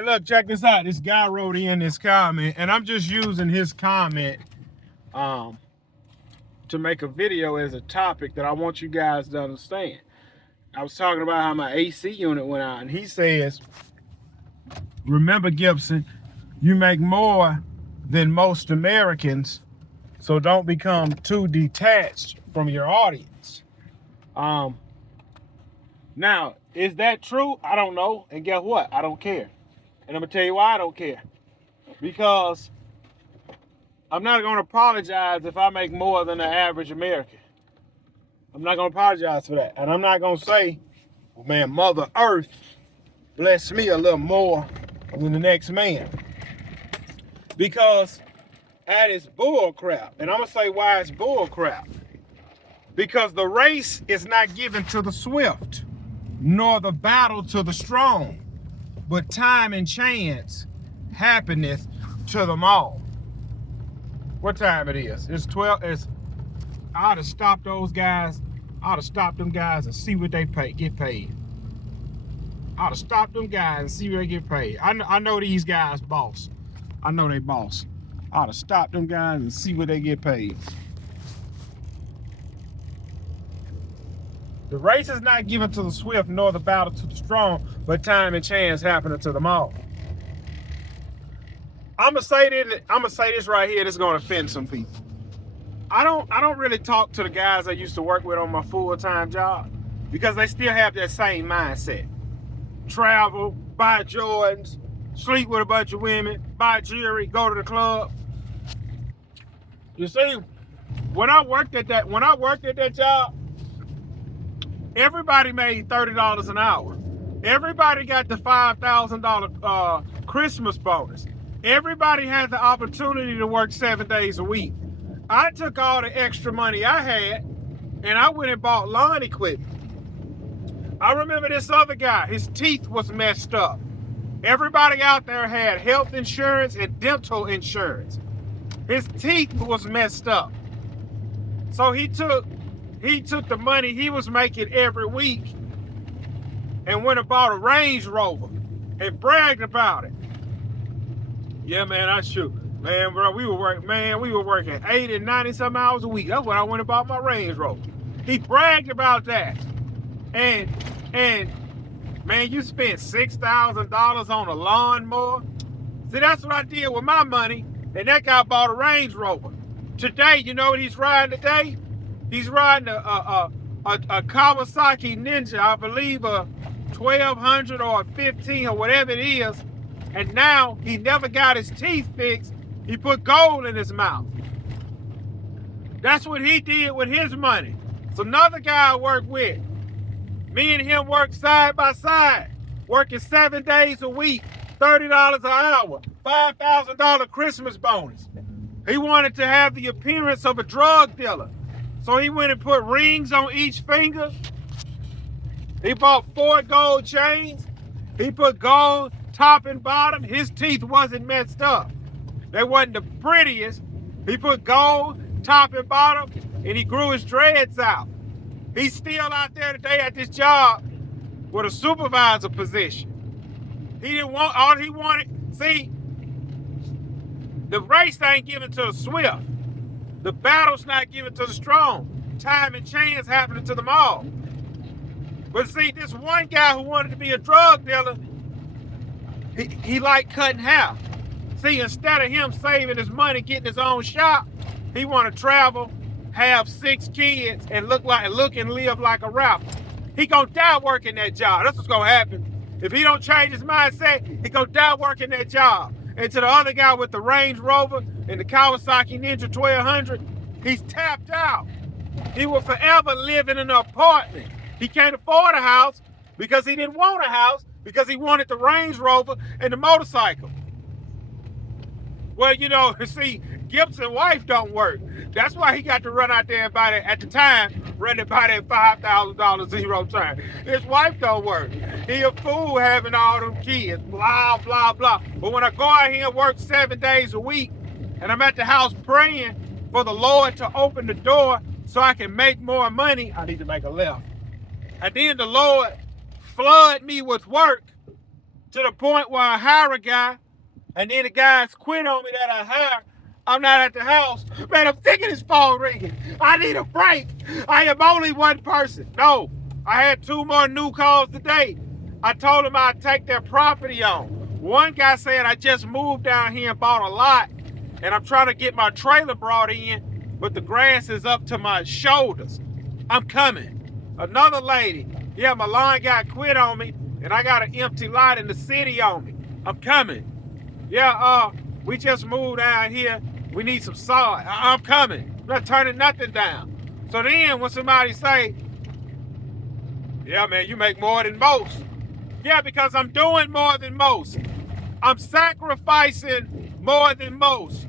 Hey, look, check this out. This guy wrote in this comment, and I'm just using his comment to make a video as a topic that I want you guys to understand. I was talking about how my AC unit went out, and he says, remember, Gibson, you make more than most Americans, so don't become too detached from your audience. Now, is that true? I don't know. And guess what? I don't care. And I'm going to tell you why I don't care. Because I'm not going to apologize if I make more than the average American. I'm not going to apologize for that. And I'm not going to say, well, man, Mother Earth bless me a little more than the next man. Because that is bull crap. And I'm going to say why it's bull crap. Because the race is not given to the swift, nor the battle to the strong, but time and chance happeneth to them all. What time it is? It's 12. I ought to stop those guys. I ought to stop them guys and see what they get paid. I ought to stop them guys and see what they get paid. I know these guys boss. I know they boss. I ought to stop them guys and see what they get paid. The race is not given to the swift, nor the battle to the strong, but time and chance happening to them all. I'm gonna say this right here. That's gonna offend some people. I don't really talk to the guys I used to work with on my full-time job because they still have that same mindset. Travel, buy Jordans, sleep with a bunch of women, buy jewelry, go to the club. You see, when I worked at that job, everybody made $30 an hour. Everybody got the $5,000 Christmas bonus. Everybody had the opportunity to work 7 days a week. I took all the extra money I had and I went and bought lawn equipment. I remember this other guy, his teeth was messed up. Everybody out there had health insurance and dental insurance. His teeth was messed up. So he took the money he was making every week and went and bought a Range Rover and bragged about it. Yeah, man, man, bro, we were working 80 and 90 some hours a week. That's when I went and bought my Range Rover. He bragged about that. And man, you spent $6,000 on a lawnmower. See, that's what I did with my money. And that guy bought a Range Rover. Today, you know what he's riding today? He's riding a Kawasaki Ninja, I believe a 1200 or a 15 or whatever it is. And now he never got his teeth fixed. He put gold in his mouth. That's what he did with his money. So another guy I work with, me and him work side by side, working 7 days a week, $30 an hour, $5,000 Christmas bonus. He wanted to have the appearance of a drug dealer. So he went and put rings on each finger. He bought 4 gold chains. He put gold top and bottom. His teeth wasn't messed up. They wasn't the prettiest. He put gold top and bottom, and he grew his dreads out. He's still out there today at this job with a supervisor position. He didn't want, all he wanted, see, the race ain't given to the swift. The battle's not given to the strong. Time and chance happening to them all. But see, this one guy who wanted to be a drug dealer, he liked cutting hair. See, instead of him saving his money, getting his own shop, he want to travel, have 6 kids, and look and live like a rapper. He gonna die working that job. That's what's gonna happen. If he don't change his mindset, he gonna die working that job. And to the other guy with the Range Rover and the Kawasaki Ninja 1200, he's tapped out. He will forever live in an apartment. He can't afford a house because he didn't want a house because he wanted the Range Rover and the motorcycle. Well, you know, see, Gibson's wife don't work. That's why he got to run out there and buy that, at the time, run and buy that $5,000 zero turn. His wife don't work. He a fool having all them kids, blah, blah, blah. But when I go out here and work 7 days a week, and I'm at the house praying for the Lord to open the door so I can make more money, I need to make a left. And then the Lord flood me with work. to the point where I hire a guy, and then the guys quit on me that I hired. I'm not at the house. Man, I'm sick of this phone ringing. I need a break. I am only one person. No, I had 2 more new calls today. I told them I'd take their property on. One guy said, I just moved down here and bought a lot, and I'm trying to get my trailer brought in, but the grass is up to my shoulders. I'm coming. Another lady, yeah, my line got quit on me, and I got an empty lot in the city on me. I'm coming. Yeah, we just moved down here. We need some sod. I'm coming. I'm not turning nothing down. So then when somebody say, yeah, man, you make more than most. Yeah, because I'm doing more than most. I'm sacrificing more than most.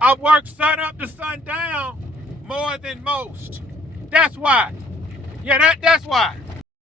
I work sun up to sun down more than most. That's why. Yeah, that's why.